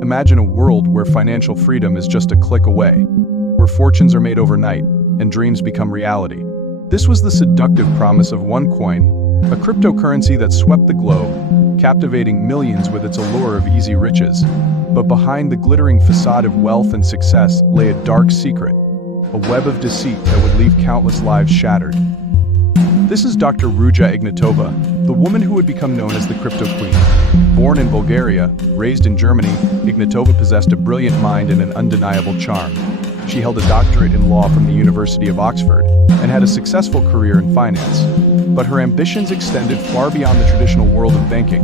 Imagine a world where financial freedom is just a click away, where fortunes are made overnight and dreams become reality. This was the seductive promise of OneCoin, a cryptocurrency that swept the globe, captivating millions with its allure of easy riches. But behind the glittering facade of wealth and success lay a dark secret, a web of deceit that would leave countless lives shattered. This is Dr. Ruja Ignatova, the woman who would become known as the Crypto Queen. Born in Bulgaria, raised in Germany, Ignatova possessed a brilliant mind and an undeniable charm. She held a doctorate in law from the University of Oxford and had a successful career in finance. But her ambitions extended far beyond the traditional world of banking.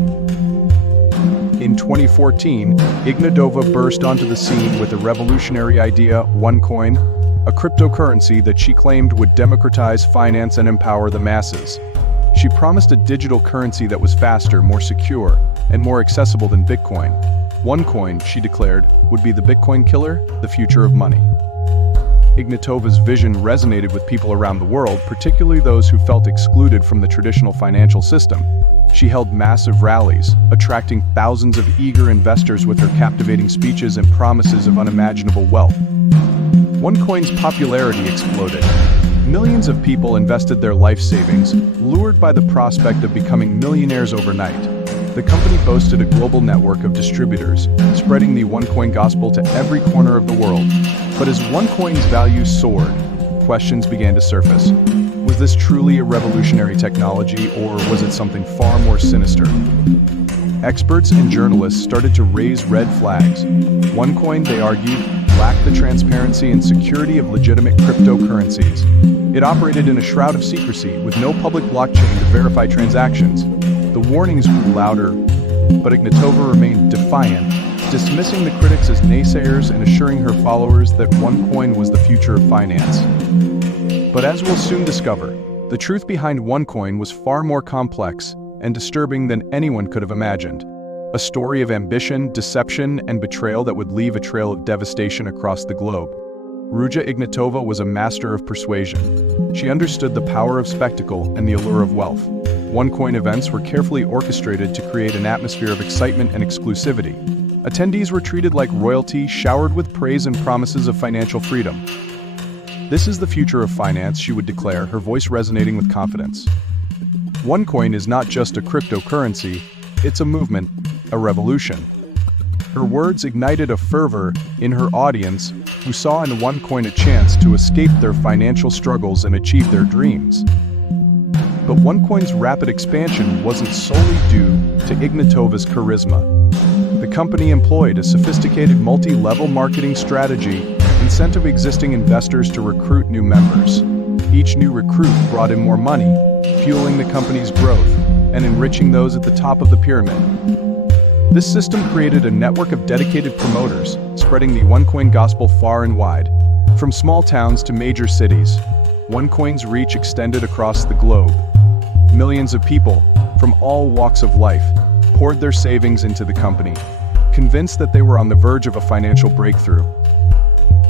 In 2014, Ignatova burst onto the scene with a revolutionary idea, OneCoin, a cryptocurrency that she claimed would democratize finance and empower the masses. She promised a digital currency that was faster, more secure, and more accessible than Bitcoin. OneCoin, she declared, would be the Bitcoin killer, the future of money. Ignatova's vision resonated with people around the world, particularly those who felt excluded from the traditional financial system. She held massive rallies, attracting thousands of eager investors with her captivating speeches and promises of unimaginable wealth. OneCoin's popularity exploded. Millions of people invested their life savings, lured by the prospect of becoming millionaires overnight. The company boasted a global network of distributors, spreading the OneCoin gospel to every corner of the world. But as OneCoin's value soared, questions began to surface. Was this truly a revolutionary technology, or was it something far more sinister? Experts and journalists started to raise red flags. OneCoin, they argued, lacked the transparency and security of legitimate cryptocurrencies. It operated in a shroud of secrecy, with no public blockchain to verify transactions. The warnings grew louder, but Ignatova remained defiant, dismissing the critics as naysayers and assuring her followers that OneCoin was the future of finance. But as we'll soon discover, the truth behind OneCoin was far more complex and disturbing than anyone could have imagined. A story of ambition, deception, and betrayal that would leave a trail of devastation across the globe. Ruja Ignatova was a master of persuasion. She understood the power of spectacle and the allure of wealth. OneCoin events were carefully orchestrated to create an atmosphere of excitement and exclusivity. Attendees were treated like royalty, showered with praise and promises of financial freedom. "This is the future of finance," she would declare, her voice resonating with confidence. OneCoin is not just a cryptocurrency, it's a movement, a revolution. Her words ignited a fervor in her audience, who saw in OneCoin a chance to escape their financial struggles and achieve their dreams. But OneCoin's rapid expansion wasn't solely due to Ignatova's charisma. The company employed a sophisticated multi-level marketing strategy, incentivizing existing investors to recruit new members. Each new recruit brought in more money, fueling the company's growth and enriching those at the top of the pyramid. This system created a network of dedicated promoters, spreading the OneCoin gospel far and wide. From small towns to major cities, OneCoin's reach extended across the globe. Millions of people, from all walks of life, poured their savings into the company, convinced that they were on the verge of a financial breakthrough.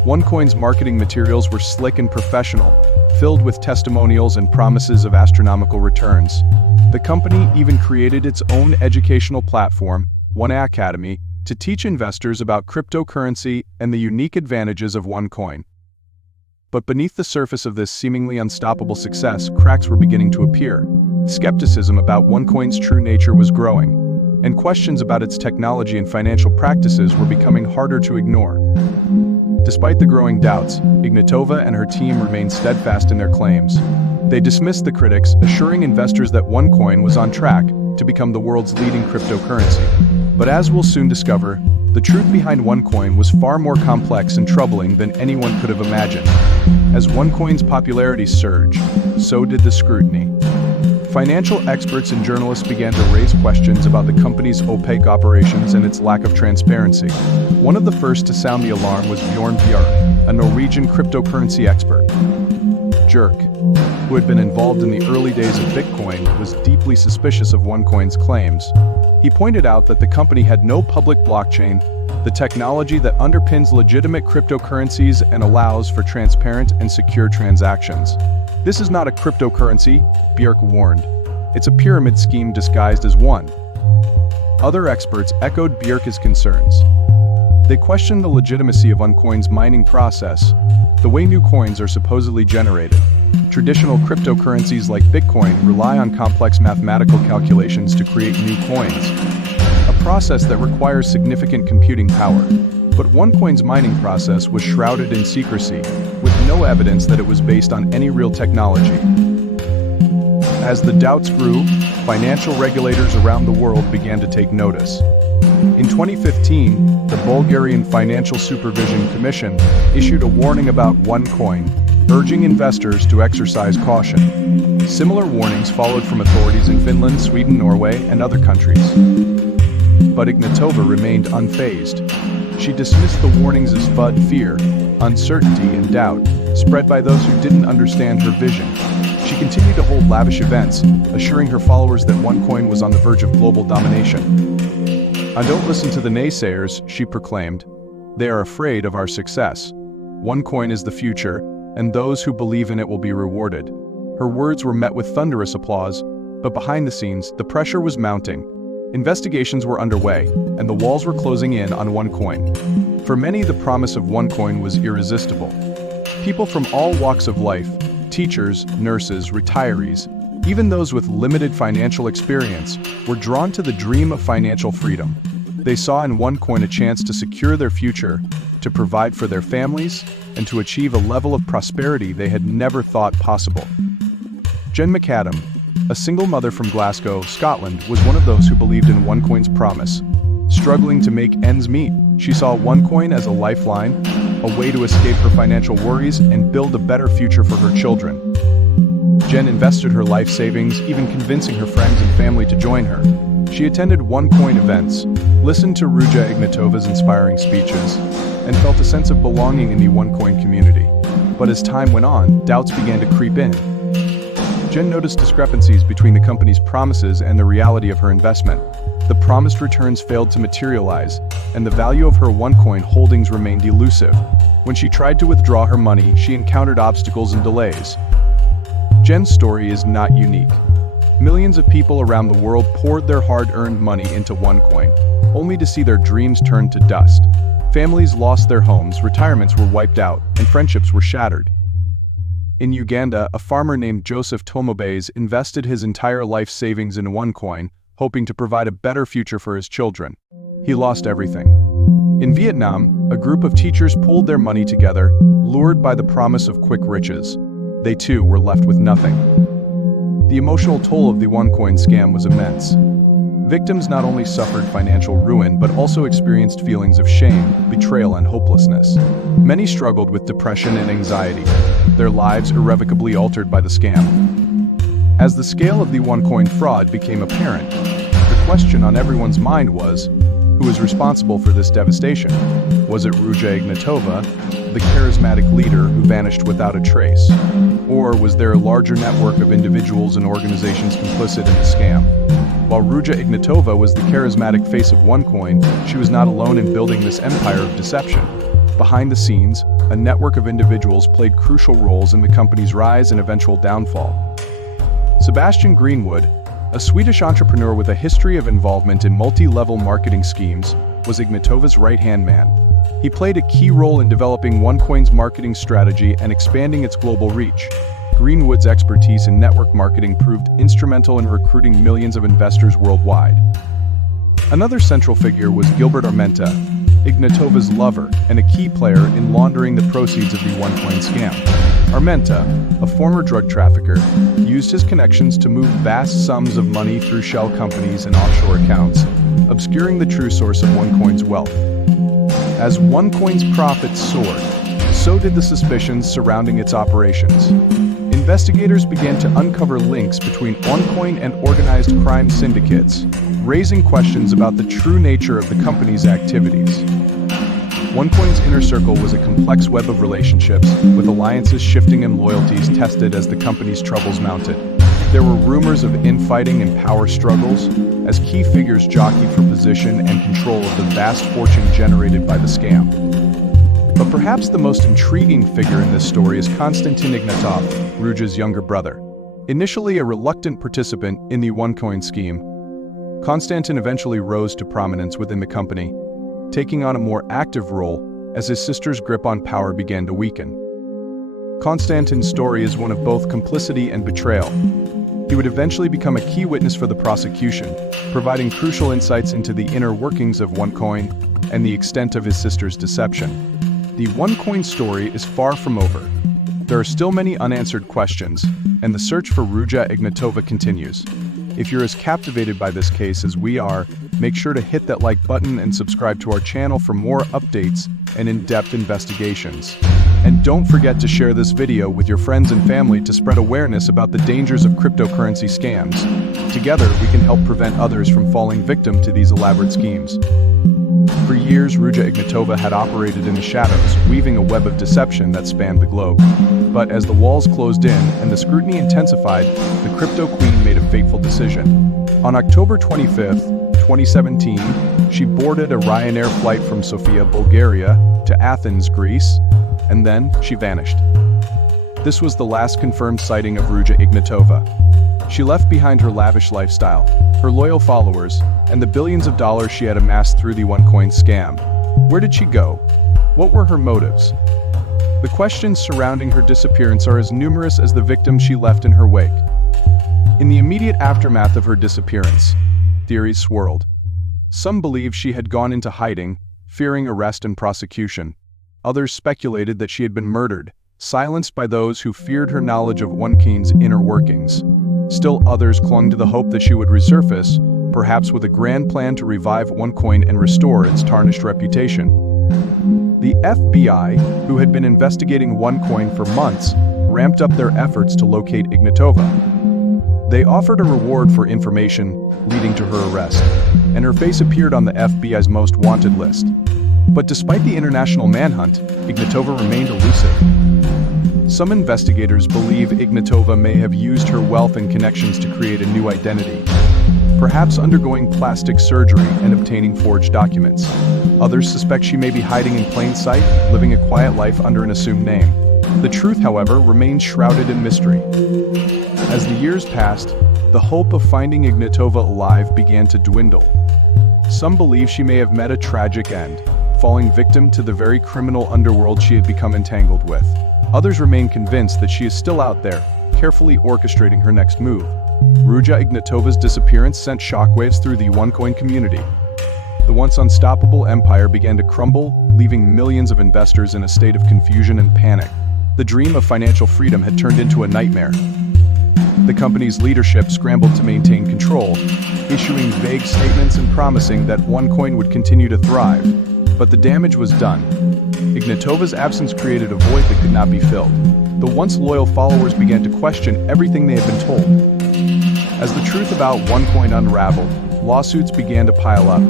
OneCoin's marketing materials were slick and professional, filled with testimonials and promises of astronomical returns. The company even created its own educational platform, One Academy, to teach investors about cryptocurrency and the unique advantages of OneCoin. But beneath the surface of this seemingly unstoppable success, cracks were beginning to appear. Skepticism about OneCoin's true nature was growing, and questions about its technology and financial practices were becoming harder to ignore. Despite the growing doubts, Ignatova and her team remained steadfast in their claims. They dismissed the critics, assuring investors that OneCoin was on track to become the world's leading cryptocurrency. But as we'll soon discover, the truth behind OneCoin was far more complex and troubling than anyone could have imagined. As OneCoin's popularity surged, so did the scrutiny. Financial experts and journalists began to raise questions about the company's opaque operations and its lack of transparency. One of the first to sound the alarm was Björk, a Norwegian cryptocurrency expert. Björk, who had been involved in the early days of Bitcoin, was deeply suspicious of OneCoin's claims. He pointed out that the company had no public blockchain, the technology that underpins legitimate cryptocurrencies and allows for transparent and secure transactions. "This is not a cryptocurrency," Björk warned. "It's a pyramid scheme disguised as one." Other experts echoed Björk's concerns. They questioned the legitimacy of OneCoin's mining process, the way new coins are supposedly generated. Traditional cryptocurrencies like Bitcoin rely on complex mathematical calculations to create new coins, a process that requires significant computing power. But OneCoin's mining process was shrouded in secrecy, with no evidence that it was based on any real technology. As the doubts grew, financial regulators around the world began to take notice. In 2015, the Bulgarian Financial Supervision Commission issued a warning about OneCoin, urging investors to exercise caution. Similar warnings followed from authorities in Finland, Sweden, Norway, and other countries. But Ignatova remained unfazed. She dismissed the warnings as FUD, fear, uncertainty, and doubt, spread by those who didn't understand her vision. She continued to hold lavish events, assuring her followers that OneCoin was on the verge of global domination. "I don't listen to the naysayers," she proclaimed. "They are afraid of our success. OneCoin is the future, and those who believe in it will be rewarded." Her words were met with thunderous applause, but behind the scenes, the pressure was mounting. Investigations were underway, and the walls were closing in on OneCoin. For many, the promise of OneCoin was irresistible. People from all walks of life, teachers, nurses, retirees, even those with limited financial experience, were drawn to the dream of financial freedom. They saw in OneCoin a chance to secure their future, to provide for their families, and to achieve a level of prosperity they had never thought possible. Jen McAdam, a single mother from Glasgow, Scotland, was one of those who believed in OneCoin's promise. Struggling to make ends meet, she saw OneCoin as a lifeline, a way to escape her financial worries and build a better future for her children. Jen invested her life savings, even convincing her friends and family to join her. She attended OneCoin events, listened to Ruja Ignatova's inspiring speeches, and felt a sense of belonging in the OneCoin community. But as time went on, doubts began to creep in. Jen noticed discrepancies between the company's promises and the reality of her investment. The promised returns failed to materialize, and the value of her OneCoin holdings remained elusive. When she tried to withdraw her money, she encountered obstacles and delays. Jen's story is not unique. Millions of people around the world poured their hard-earned money into OneCoin, only to see their dreams turn to dust. Families lost their homes, retirements were wiped out, and friendships were shattered. In Uganda, a farmer named Joseph Tomobays invested his entire life savings in OneCoin, hoping to provide a better future for his children. He lost everything. In Vietnam, a group of teachers pooled their money together, lured by the promise of quick riches. They too were left with nothing. The emotional toll of the OneCoin scam was immense. Victims not only suffered financial ruin but also experienced feelings of shame, betrayal, and hopelessness. Many struggled with depression and anxiety, their lives irrevocably altered by the scam. As the scale of the OneCoin fraud became apparent, the question on everyone's mind was, who is responsible for this devastation? Was it Ruja Ignatova, the charismatic leader who vanished without a trace? Or was there a larger network of individuals and organizations complicit in the scam? While Ruja Ignatova was the charismatic face of OneCoin, she was not alone in building this empire of deception. Behind the scenes, a network of individuals played crucial roles in the company's rise and eventual downfall. Sebastian Greenwood, a Swedish entrepreneur with a history of involvement in multi-level marketing schemes, was Ignatova's right-hand man. He played a key role in developing OneCoin's marketing strategy and expanding its global reach. Greenwood's expertise in network marketing proved instrumental in recruiting millions of investors worldwide. Another central figure was Gilbert Armenta, Ignatova's lover and a key player in laundering the proceeds of the OneCoin scam. Armenta, a former drug trafficker, used his connections to move vast sums of money through shell companies and offshore accounts, obscuring the true source of OneCoin's wealth. As OneCoin's profits soared, so did the suspicions surrounding its operations. Investigators began to uncover links between OneCoin and organized crime syndicates, raising questions about the true nature of the company's activities. OneCoin's inner circle was a complex web of relationships, with alliances shifting and loyalties tested as the company's troubles mounted. There were rumors of infighting and power struggles, as key figures jockeyed for position and control of the vast fortune generated by the scam. But perhaps the most intriguing figure in this story is Konstantin Ignatov, Ruja's younger brother. Initially a reluctant participant in the OneCoin scheme, Konstantin eventually rose to prominence within the company, taking on a more active role as his sister's grip on power began to weaken. Konstantin's story is one of both complicity and betrayal. He would eventually become a key witness for the prosecution, providing crucial insights into the inner workings of OneCoin and the extent of his sister's deception. The OneCoin story is far from over. There are still many unanswered questions, and the search for Ruja Ignatova continues. If you're as captivated by this case as we are, make sure to hit that like button and subscribe to our channel for more updates and in-depth investigations. And don't forget to share this video with your friends and family to spread awareness about the dangers of cryptocurrency scams. Together, we can help prevent others from falling victim to these elaborate schemes. For years, Ruja Ignatova had operated in the shadows, weaving a web of deception that spanned the globe. But as the walls closed in and the scrutiny intensified, the crypto queen made a fateful decision. On October 25, 2017, she boarded a Ryanair flight from Sofia, Bulgaria, to Athens, Greece, and then she vanished. This was the last confirmed sighting of Ruja Ignatova. She left behind her lavish lifestyle, her loyal followers, and the billions of dollars she had amassed through the OneCoin scam. Where did she go? What were her motives? The questions surrounding her disappearance are as numerous as the victims she left in her wake. In the immediate aftermath of her disappearance, theories swirled. Some believed she had gone into hiding, fearing arrest and prosecution. Others speculated that she had been murdered, silenced by those who feared her knowledge of OneCoin's inner workings. Still others clung to the hope that she would resurface, perhaps with a grand plan to revive OneCoin and restore its tarnished reputation. The FBI, who had been investigating OneCoin for months, ramped up their efforts to locate Ignatova. They offered a reward for information leading to her arrest, and her face appeared on the FBI's most wanted list. But despite the international manhunt, Ignatova remained elusive. Some investigators believe Ignatova may have used her wealth and connections to create a new identity, perhaps undergoing plastic surgery and obtaining forged documents. Others suspect she may be hiding in plain sight, living a quiet life under an assumed name. The truth, however, remains shrouded in mystery. As the years passed, the hope of finding Ignatova alive began to dwindle. Some believe she may have met a tragic end, falling victim to the very criminal underworld she had become entangled with. Others remain convinced that she is still out there, carefully orchestrating her next move. Ruja Ignatova's disappearance sent shockwaves through the OneCoin community. The once unstoppable empire began to crumble, leaving millions of investors in a state of confusion and panic. The dream of financial freedom had turned into a nightmare. The company's leadership scrambled to maintain control, issuing vague statements and promising that OneCoin would continue to thrive. But the damage was done. Ignatova's absence created a void that could not be filled. The once loyal followers began to question everything they had been told. As the truth about OneCoin unraveled, lawsuits began to pile up.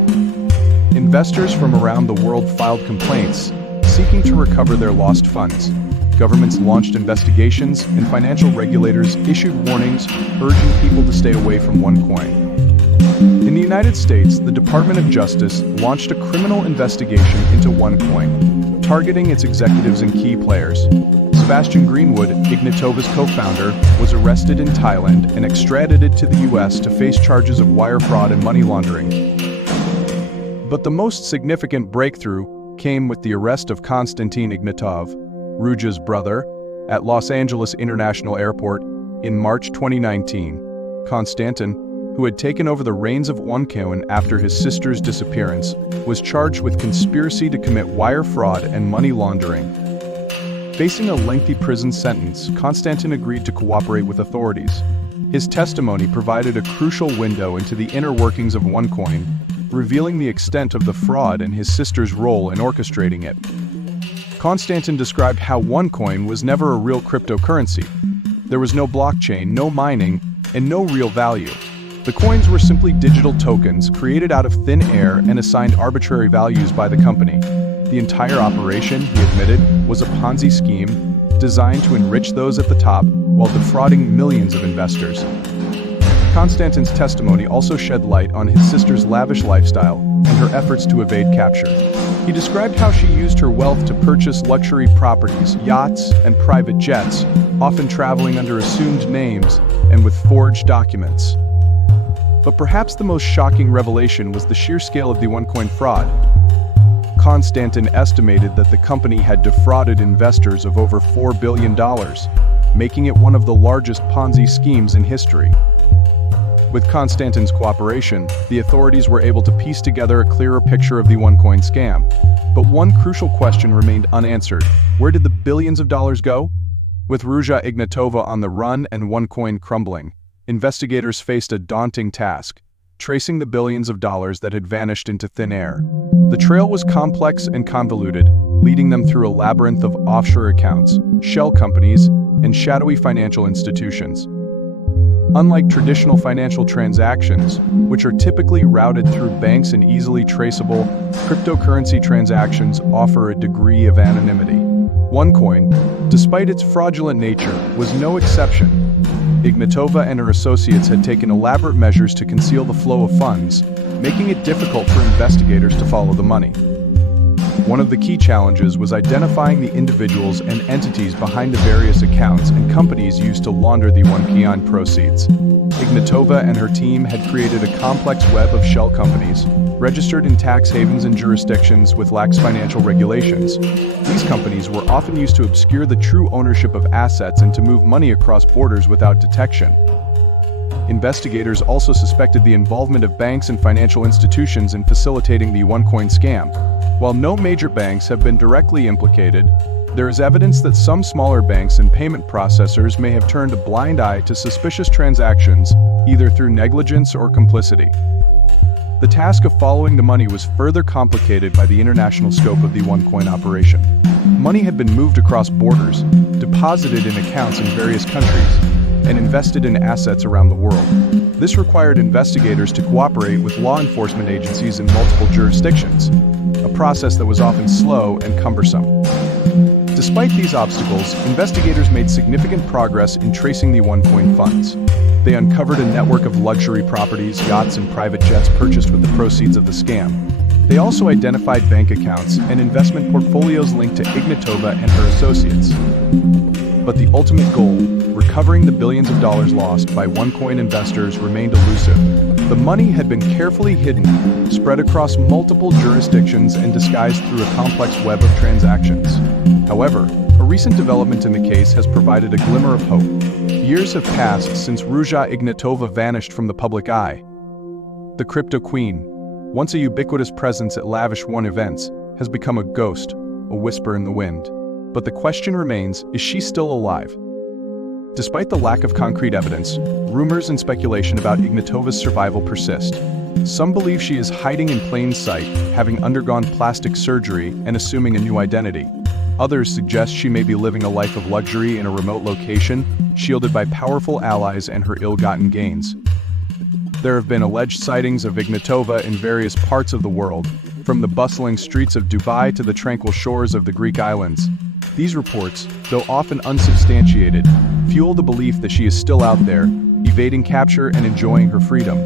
Investors from around the world filed complaints, seeking to recover their lost funds. Governments launched investigations, and financial regulators issued warnings, urging people to stay away from OneCoin. In the United States, the Department of Justice launched a criminal investigation into OneCoin, targeting its executives and key players. Sebastian Greenwood, Ignatova's co-founder, was arrested in Thailand and extradited to the US to face charges of wire fraud and money laundering. But the most significant breakthrough came with the arrest of Konstantin Ignatov, Ruja's brother, at Los Angeles International Airport in March 2019. Konstantin, who had taken over the reins of OneCoin after his sister's disappearance, was charged with conspiracy to commit wire fraud and money laundering. Facing a lengthy prison sentence, Konstantin agreed to cooperate with authorities. His testimony provided a crucial window into the inner workings of OneCoin, revealing the extent of the fraud and his sister's role in orchestrating it. Konstantin described how OneCoin was never a real cryptocurrency. There was no blockchain, no mining, and no real value. The coins were simply digital tokens created out of thin air and assigned arbitrary values by the company. The entire operation, he admitted, was a Ponzi scheme designed to enrich those at the top while defrauding millions of investors. Konstantin's testimony also shed light on his sister's lavish lifestyle and her efforts to evade capture. He described how she used her wealth to purchase luxury properties, yachts, and private jets, often traveling under assumed names and with forged documents. But perhaps the most shocking revelation was the sheer scale of the OneCoin fraud. Konstantin estimated that the company had defrauded investors of over $4 billion, making it one of the largest Ponzi schemes in history. With Konstantin's cooperation, the authorities were able to piece together a clearer picture of the OneCoin scam. But one crucial question remained unanswered. Where did the billions of dollars go? With Ruja Ignatova on the run and OneCoin crumbling, investigators faced a daunting task: tracing the billions of dollars that had vanished into thin air. The trail was complex and convoluted, leading them through a labyrinth of offshore accounts, shell companies, and shadowy financial institutions. Unlike traditional financial transactions, which are typically routed through banks and easily traceable, cryptocurrency transactions offer a degree of anonymity. OneCoin, despite its fraudulent nature, was no exception. Ignatova and her associates had taken elaborate measures to conceal the flow of funds, making it difficult for investigators to follow the money. One of the key challenges was identifying the individuals and entities behind the various accounts and companies used to launder the OneCoin proceeds. Ignatova and her team had created a complex web of shell companies, registered in tax havens and jurisdictions with lax financial regulations. These companies were often used to obscure the true ownership of assets and to move money across borders without detection. Investigators also suspected the involvement of banks and financial institutions in facilitating the OneCoin scam. While no major banks have been directly implicated, there is evidence that some smaller banks and payment processors may have turned a blind eye to suspicious transactions, either through negligence or complicity. The task of following the money was further complicated by the international scope of the OneCoin operation. Money had been moved across borders, deposited in accounts in various countries, and invested in assets around the world. This required investigators to cooperate with law enforcement agencies in multiple jurisdictions, a process that was often slow and cumbersome. Despite these obstacles, investigators made significant progress in tracing the OneCoin funds. They uncovered a network of luxury properties, yachts, and private jets purchased with the proceeds of the scam. They also identified bank accounts and investment portfolios linked to Ignatova and her associates. But the ultimate goal, recovering the billions of dollars lost by OneCoin investors, remained elusive. The money had been carefully hidden, spread across multiple jurisdictions, and disguised through a complex web of transactions. However, a recent development in the case has provided a glimmer of hope. Years have passed since Ruja Ignatova vanished from the public eye. The crypto queen, once a ubiquitous presence at lavish One events, has become a ghost, a whisper in the wind. But the question remains, is she still alive? Despite the lack of concrete evidence, rumors and speculation about Ignatova's survival persist. Some believe she is hiding in plain sight, having undergone plastic surgery and assuming a new identity. Others suggest she may be living a life of luxury in a remote location, shielded by powerful allies and her ill-gotten gains. There have been alleged sightings of Ignatova in various parts of the world, from the bustling streets of Dubai to the tranquil shores of the Greek islands. These reports, though often unsubstantiated, fuel the belief that she is still out there, evading capture and enjoying her freedom.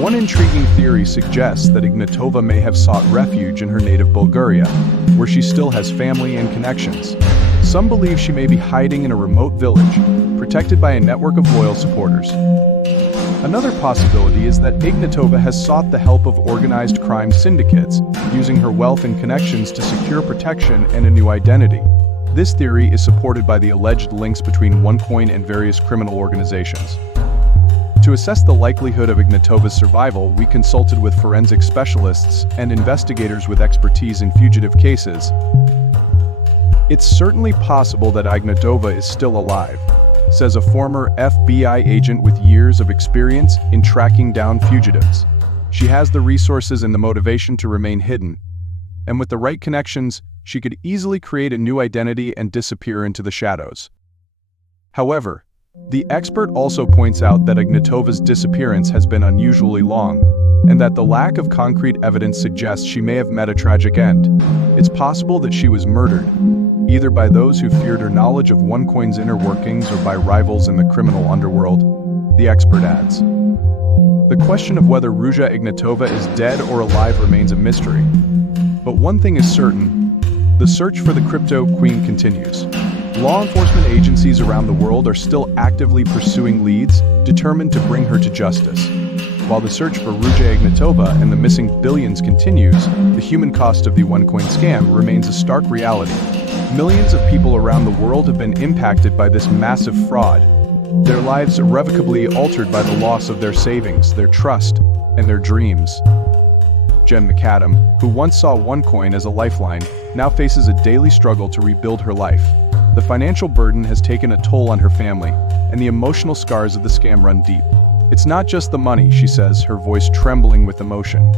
One intriguing theory suggests that Ignatova may have sought refuge in her native Bulgaria, where she still has family and connections. Some believe she may be hiding in a remote village, protected by a network of loyal supporters. Another possibility is that Ignatova has sought the help of organized crime syndicates, using her wealth and connections to secure protection and a new identity. This theory is supported by the alleged links between OneCoin and various criminal organizations. To assess the likelihood of Ignatova's survival, we consulted with forensic specialists and investigators with expertise in fugitive cases. It's certainly possible that Ignatova is still alive, says a former FBI agent with years of experience in tracking down fugitives. She has the resources and the motivation to remain hidden, and with the right connections, she could easily create a new identity and disappear into the shadows. However, the expert also points out that Ignatova's disappearance has been unusually long, and that the lack of concrete evidence suggests she may have met a tragic end. It's possible that she was murdered, either by those who feared her knowledge of OneCoin's inner workings or by rivals in the criminal underworld, the expert adds. The question of whether Ruja Ignatova is dead or alive remains a mystery. But one thing is certain, the search for the crypto queen continues. Law enforcement agencies around the world are still actively pursuing leads, determined to bring her to justice. While the search for Ruja Ignatova and the missing billions continues, the human cost of the OneCoin scam remains a stark reality. Millions of people around the world have been impacted by this massive fraud, their lives irrevocably altered by the loss of their savings, their trust, and their dreams. Jen McAdam, who once saw OneCoin as a lifeline, now faces a daily struggle to rebuild her life. The financial burden has taken a toll on her family, and the emotional scars of the scam run deep. It's not just the money, she says, her voice trembling with emotion.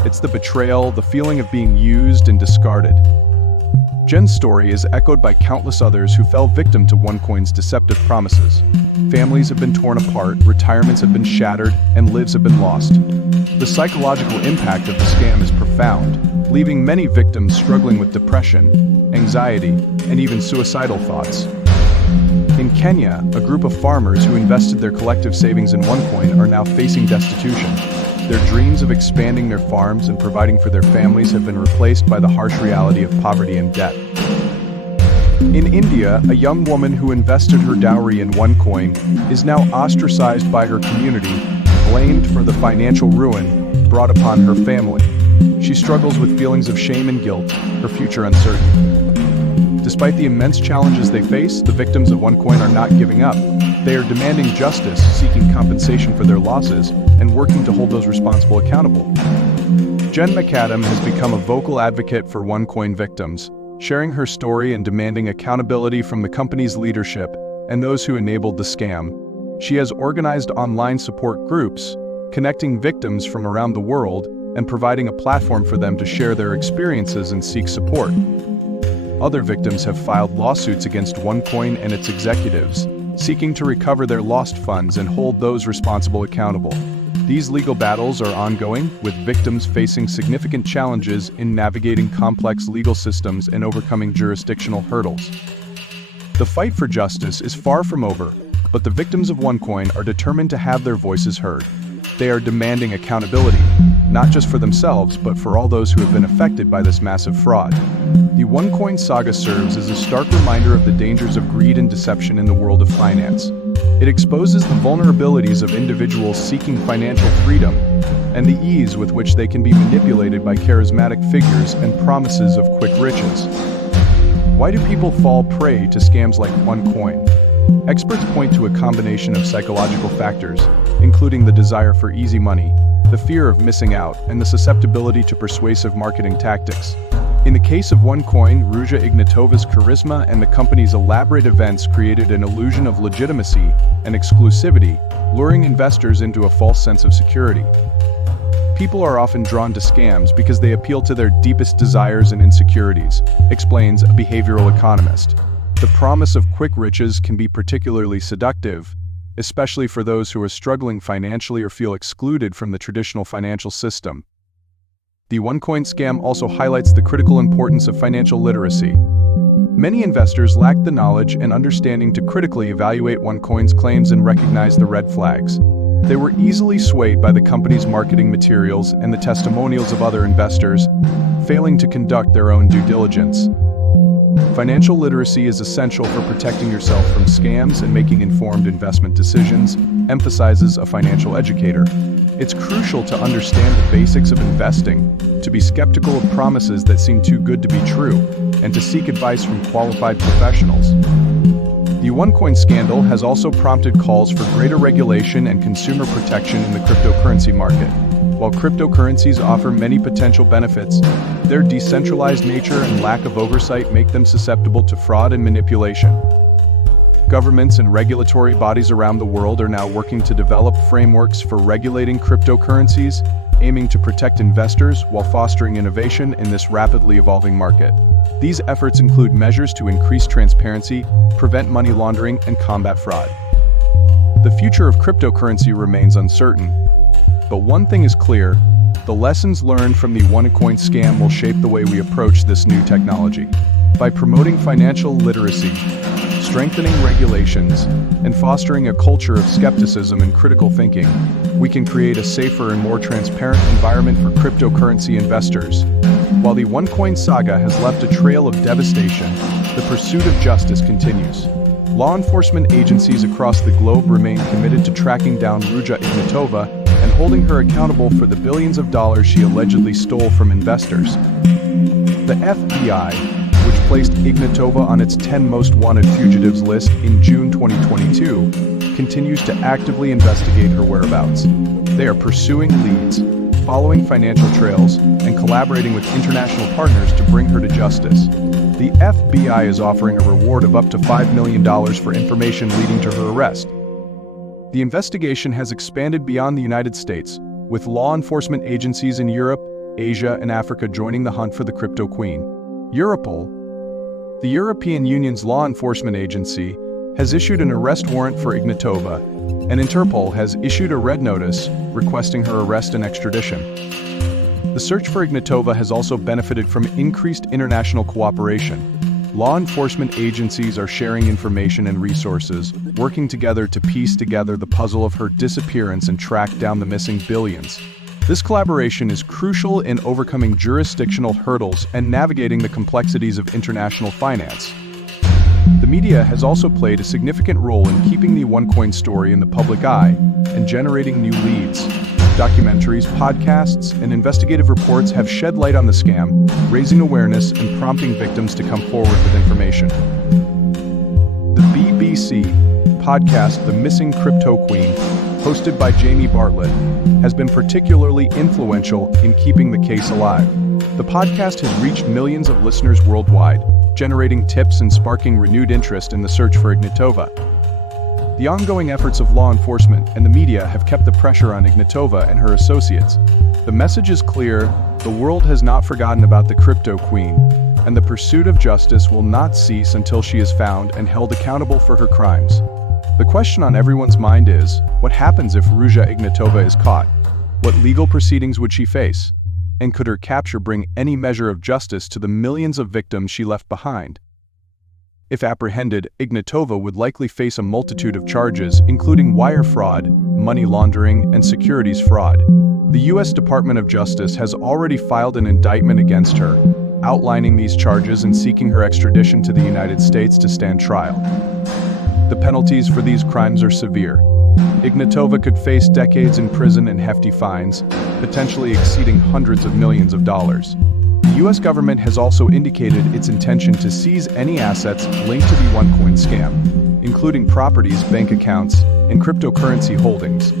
It's the betrayal, the feeling of being used and discarded. Jen's story is echoed by countless others who fell victim to OneCoin's deceptive promises. Families have been torn apart, retirements have been shattered, and lives have been lost. The psychological impact of the scam is profound, leaving many victims struggling with depression, anxiety, and even suicidal thoughts. In Kenya, a group of farmers who invested their collective savings in OneCoin are now facing destitution. Their dreams of expanding their farms and providing for their families have been replaced by the harsh reality of poverty and debt. In India, a young woman who invested her dowry in OneCoin is now ostracized by her community, blamed for the financial ruin brought upon her family. She struggles with feelings of shame and guilt, her future uncertain. Despite the immense challenges they face, the victims of OneCoin are not giving up. They are demanding justice, seeking compensation for their losses, and working to hold those responsible accountable. Jen McAdam has become a vocal advocate for OneCoin victims, sharing her story and demanding accountability from the company's leadership and those who enabled the scam. She has organized online support groups, connecting victims from around the world and providing a platform for them to share their experiences and seek support. Other victims have filed lawsuits against OneCoin and its executives, seeking to recover their lost funds and hold those responsible accountable. These legal battles are ongoing, with victims facing significant challenges in navigating complex legal systems and overcoming jurisdictional hurdles. The fight for justice is far from over, but the victims of OneCoin are determined to have their voices heard. They are demanding accountability, not just for themselves, but for all those who have been affected by this massive fraud. The OneCoin saga serves as a stark reminder of the dangers of greed and deception in the world of finance. It exposes the vulnerabilities of individuals seeking financial freedom and the ease with which they can be manipulated by charismatic figures and promises of quick riches. Why do people fall prey to scams like OneCoin? Experts point to a combination of psychological factors, including the desire for easy money, the fear of missing out, and the susceptibility to persuasive marketing tactics. In the case of OneCoin, Ruja Ignatova's charisma and the company's elaborate events created an illusion of legitimacy and exclusivity, luring investors into a false sense of security. People are often drawn to scams because they appeal to their deepest desires and insecurities, explains a behavioral economist. The promise of quick riches can be particularly seductive, especially for those who are struggling financially or feel excluded from the traditional financial system. The OneCoin scam also highlights the critical importance of financial literacy. Many investors lack the knowledge and understanding to critically evaluate OneCoin's claims and recognize the red flags. They were easily swayed by the company's marketing materials and the testimonials of other investors, failing to conduct their own due diligence. Financial literacy is essential for protecting yourself from scams and making informed investment decisions, emphasizes a financial educator. It's crucial to understand the basics of investing, to be skeptical of promises that seem too good to be true, and to seek advice from qualified professionals. The OneCoin scandal has also prompted calls for greater regulation and consumer protection in the cryptocurrency market. While cryptocurrencies offer many potential benefits, their decentralized nature and lack of oversight make them susceptible to fraud and manipulation. Governments and regulatory bodies around the world are now working to develop frameworks for regulating cryptocurrencies, aiming to protect investors while fostering innovation in this rapidly evolving market. These efforts include measures to increase transparency, prevent money laundering, and combat fraud. The future of cryptocurrency remains uncertain, but one thing is clear: the lessons learned from the OneCoin scam will shape the way we approach this new technology. By promoting financial literacy, strengthening regulations, and fostering a culture of skepticism and critical thinking, we can create a safer and more transparent environment for cryptocurrency investors. While the OneCoin saga has left a trail of devastation, the pursuit of justice continues. Law enforcement agencies across the globe remain committed to tracking down Ruja Ignatova and holding her accountable for the billions of dollars she allegedly stole from investors. The FBI, which placed Ignatova on its 10 most wanted fugitives list in June 2022, continues to actively investigate her whereabouts. They are pursuing leads, following financial trails, and collaborating with international partners to bring her to justice. The FBI is offering a reward of up to $5 million for information leading to her arrest. The investigation has expanded beyond the United States, with law enforcement agencies in Europe, Asia, and Africa joining the hunt for the crypto queen. Europol, the European Union's law enforcement agency, has issued an arrest warrant for Ignatova, and Interpol has issued a red notice requesting her arrest and extradition. The search for Ignatova has also benefited from increased international cooperation. Law enforcement agencies are sharing information and resources, working together to piece together the puzzle of her disappearance and track down the missing billions. This collaboration is crucial in overcoming jurisdictional hurdles and navigating the complexities of international finance. The media has also played a significant role in keeping the OneCoin story in the public eye and generating new leads. Documentaries, podcasts, and investigative reports have shed light on the scam, raising awareness and prompting victims to come forward with information. The BBC podcast The Missing Crypto Queen, hosted by Jamie Bartlett, has been particularly influential in keeping the case alive. The podcast has reached millions of listeners worldwide, generating tips and sparking renewed interest in the search for Ignatova. The ongoing efforts of law enforcement and the media have kept the pressure on Ignatova and her associates. The message is clear: the world has not forgotten about the crypto queen, and the pursuit of justice will not cease until she is found and held accountable for her crimes. The question on everyone's mind is, what happens if Ruja Ignatova is caught? What legal proceedings would she face? And could her capture bring any measure of justice to the millions of victims she left behind? If apprehended, Ignatova would likely face a multitude of charges, including wire fraud, money laundering, and securities fraud. The U.S. Department of Justice has already filed an indictment against her, outlining these charges and seeking her extradition to the United States to stand trial. The penalties for these crimes are severe. Ignatova could face decades in prison and hefty fines, potentially exceeding hundreds of millions of dollars. The U.S. government has also indicated its intention to seize any assets linked to the OneCoin scam, including properties, bank accounts, and cryptocurrency holdings.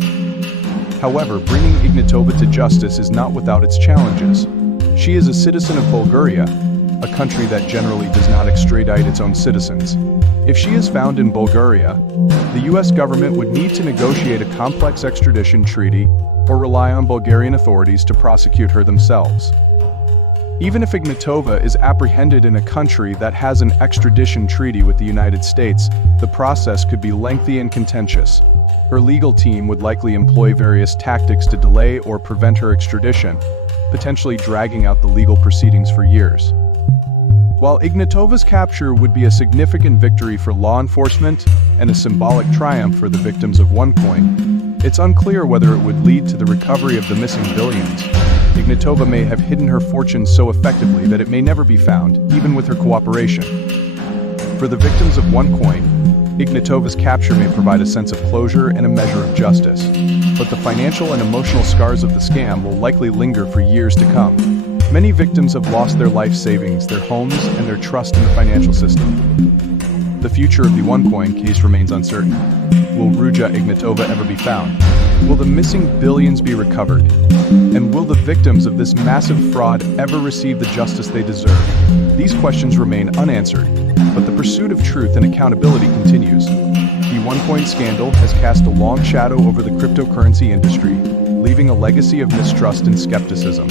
However, bringing Ignatova to justice is not without its challenges. She is a citizen of Bulgaria, a country that generally does not extradite its own citizens. If she is found in Bulgaria, the U.S. government would need to negotiate a complex extradition treaty or rely on Bulgarian authorities to prosecute her themselves. Even if Ignatova is apprehended in a country that has an extradition treaty with the United States, the process could be lengthy and contentious. Her legal team would likely employ various tactics to delay or prevent her extradition, potentially dragging out the legal proceedings for years. While Ignatova's capture would be a significant victory for law enforcement and a symbolic triumph for the victims of OneCoin, it's unclear whether it would lead to the recovery of the missing billions. Ignatova may have hidden her fortune so effectively that it may never be found, even with her cooperation. For the victims of OneCoin, Ignatova's capture may provide a sense of closure and a measure of justice, but the financial and emotional scars of the scam will likely linger for years to come. Many victims have lost their life savings, their homes, and their trust in the financial system. The future of the OneCoin case remains uncertain. Will Ruja Ignatova ever be found? Will the missing billions be recovered? And will the victims of this massive fraud ever receive the justice they deserve? These questions remain unanswered, but the pursuit of truth and accountability continues. The OneCoin scandal has cast a long shadow over the cryptocurrency industry, leaving a legacy of mistrust and skepticism.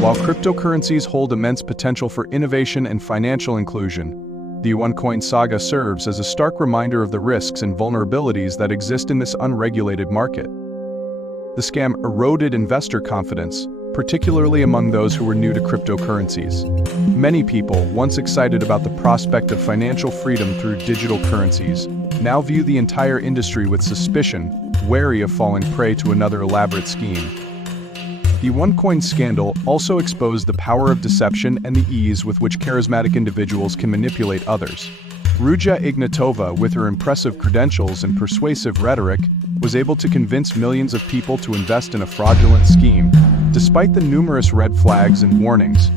While cryptocurrencies hold immense potential for innovation and financial inclusion, the OneCoin saga serves as a stark reminder of the risks and vulnerabilities that exist in this unregulated market. The scam eroded investor confidence, particularly among those who were new to cryptocurrencies. Many people, once excited about the prospect of financial freedom through digital currencies, now view the entire industry with suspicion, wary of falling prey to another elaborate scheme. The OneCoin scandal also exposed the power of deception and the ease with which charismatic individuals can manipulate others. Ruja Ignatova, with her impressive credentials and persuasive rhetoric, was able to convince millions of people to invest in a fraudulent scheme, despite the numerous red flags and warnings.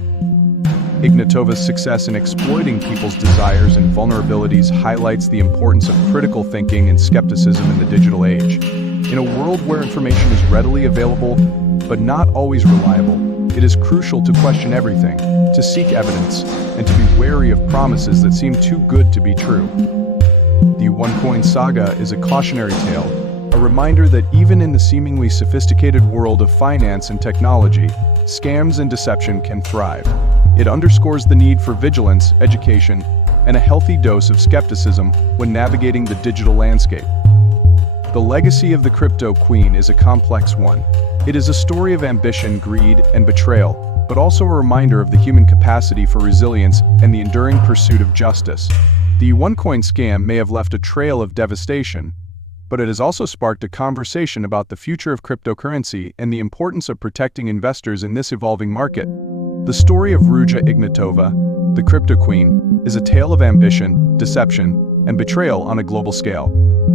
Ignatova's success in exploiting people's desires and vulnerabilities highlights the importance of critical thinking and skepticism in the digital age. In a world where information is readily available, but not always reliable, it is crucial to question everything, to seek evidence, and to be wary of promises that seem too good to be true. The OneCoin saga is a cautionary tale, a reminder that even in the seemingly sophisticated world of finance and technology, scams and deception can thrive. It underscores the need for vigilance, education, and a healthy dose of skepticism when navigating the digital landscape. The legacy of the crypto queen is a complex one. It is a story of ambition, greed, and betrayal, but also a reminder of the human capacity for resilience and the enduring pursuit of justice. The OneCoin scam may have left a trail of devastation, but it has also sparked a conversation about the future of cryptocurrency and the importance of protecting investors in this evolving market. The story of Ruja Ignatova, the crypto queen, is a tale of ambition, deception, and betrayal on a global scale.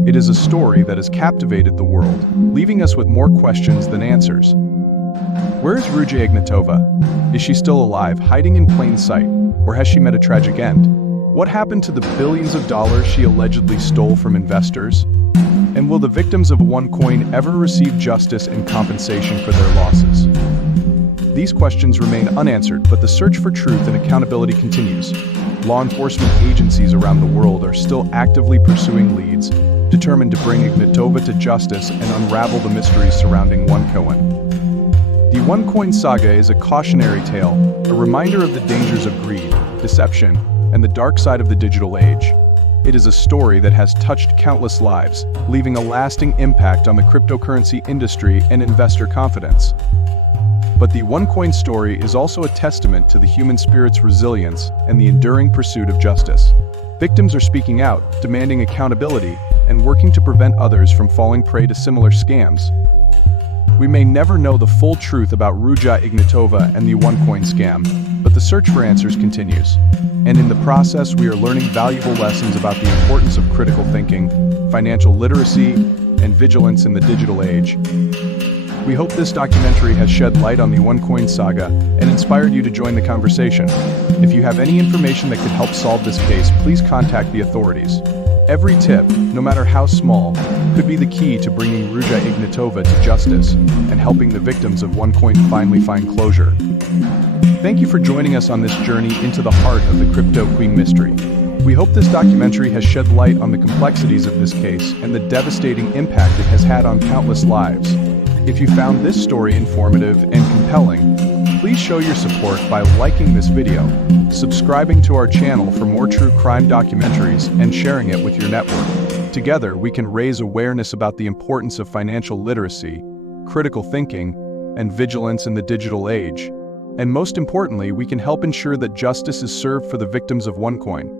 It is a story that has captivated the world, leaving us with more questions than answers. Where is Ruja Ignatova? Is she still alive, hiding in plain sight, or has she met a tragic end? What happened to the billions of dollars she allegedly stole from investors? And will the victims of OneCoin ever receive justice and compensation for their losses? These questions remain unanswered, but the search for truth and accountability continues. Law enforcement agencies around the world are still actively pursuing leads, determined to bring Ignatova to justice and unravel the mysteries surrounding OneCoin. The OneCoin saga is a cautionary tale, a reminder of the dangers of greed, deception, and the dark side of the digital age. It is a story that has touched countless lives, leaving a lasting impact on the cryptocurrency industry and investor confidence. But the OneCoin story is also a testament to the human spirit's resilience and the enduring pursuit of justice. Victims are speaking out, demanding accountability, and working to prevent others from falling prey to similar scams. We may never know the full truth about Ruja Ignatova and the OneCoin scam, but the search for answers continues. And in the process, we are learning valuable lessons about the importance of critical thinking, financial literacy, and vigilance in the digital age. We hope this documentary has shed light on the OneCoin saga and inspired you to join the conversation. If you have any information that could help solve this case, please contact the authorities. Every tip, no matter how small, could be the key to bringing Ruja Ignatova to justice and helping the victims of OneCoin finally find closure. Thank you for joining us on this journey into the heart of the crypto queen mystery. We hope this documentary has shed light on the complexities of this case and the devastating impact it has had on countless lives. If you found this story informative and compelling, please show your support by liking this video, subscribing to our channel for more true crime documentaries, and sharing it with your network. Together, we can raise awareness about the importance of financial literacy, critical thinking, and vigilance in the digital age. And most importantly, we can help ensure that justice is served for the victims of OneCoin.